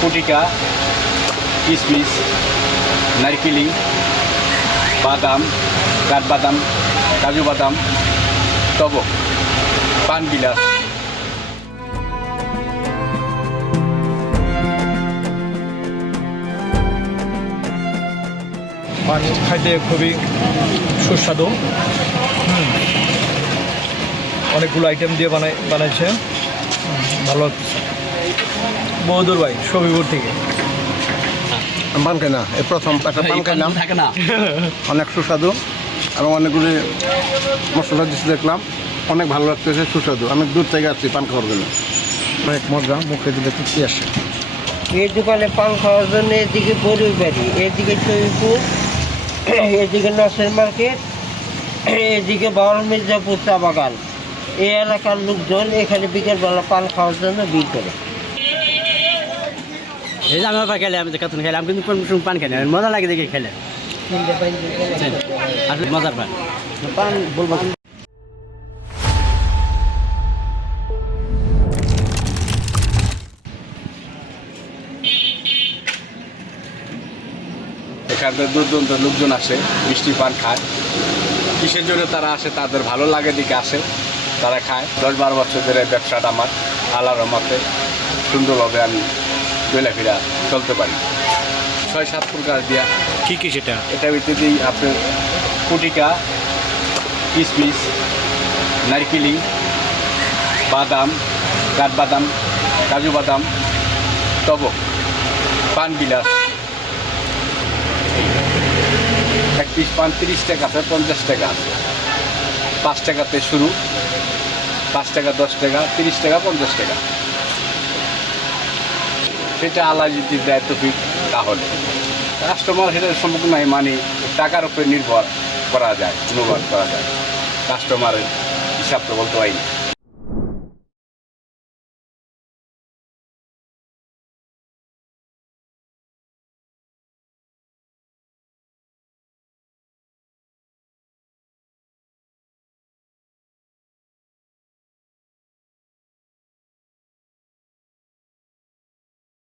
পুটিকা, কিশমিশ, নারকেলি, বাদাম, কাঠবাদাম, কাজু বাদাম, তবক, পান বিলাস। পান খাইতে খুবই সুস্বাদু। অনেকগুলো আইটেম দিয়ে বানাইছে, ভালো লাগছে। বহুদূর ভাই সবিপুর থেকে পান খাই না, এই প্রথম একটা পান খাইলাম, অনেক সুস্বাদু এবং অনেকগুলি মশলা দিচ্ছে দেখলাম, অনেক ভালো লাগতেছে, সুস্বাদু। আমি দূর থেকে আসছি পান খাওয়ার জন্য, অনেক মজা, মুখে দিলে তৃপ্তি আসে। এই দোকানে পান খাওয়ার জন্য এদিকে বড়ুই বাড়ি, এদিকে শরীরপুর, এদিকে নসের মার্কেট, এদিকে বাউল মির্জাপুর চা বাগান। এই এলাকার লোকজন এখানে বিকেলবেলা পান খাওয়ার জন্য ভিড় করে। এই যে আমার পা খেলে, আমি কাতুন খেলে, আমি কিন্তু কোন পান খেলে মজা লাগে দেখে খেলে, আসলে মজার পান পান বলবো। এখানে দূর দূরান্ত লোকজন আসে, মিষ্টি পান খায়। কিসের জন্য তারা আসে? তাদের ভালো লাগে দিকে আসে, তারা খায়। 10-12 বছর ধরে ব্যবসাটা আমার আল্লাহর রহমতে সুন্দরভাবে আমি চলাফেরা চলতে পারি। 6-7 প্রকার দিয়া। কী কী সেটা? এটা ভিতরে দিই আপনার পুটিকা, কিশমিশ, নারকেলি, বাদাম, কাঠবাদাম, কাজু বাদাম, তবক, পান বিলাস। এক পিস পান 30 টাকা আছে, 50 টাকা আছে, 5 টাকাতে শুরু, 5 টাকা, 10 টাকা, 30 টাকা, 50 টাকা। সেটা আল্লাহ যদি দেয় তৌফিক, তাহলে কাস্টমার সেটার সম্পর্ক নাই, মানে টাকার উপরে নির্ভর করা যায়, অনুভব করা যায়। কাস্টমারের হিসাব তো বলতে পারি না।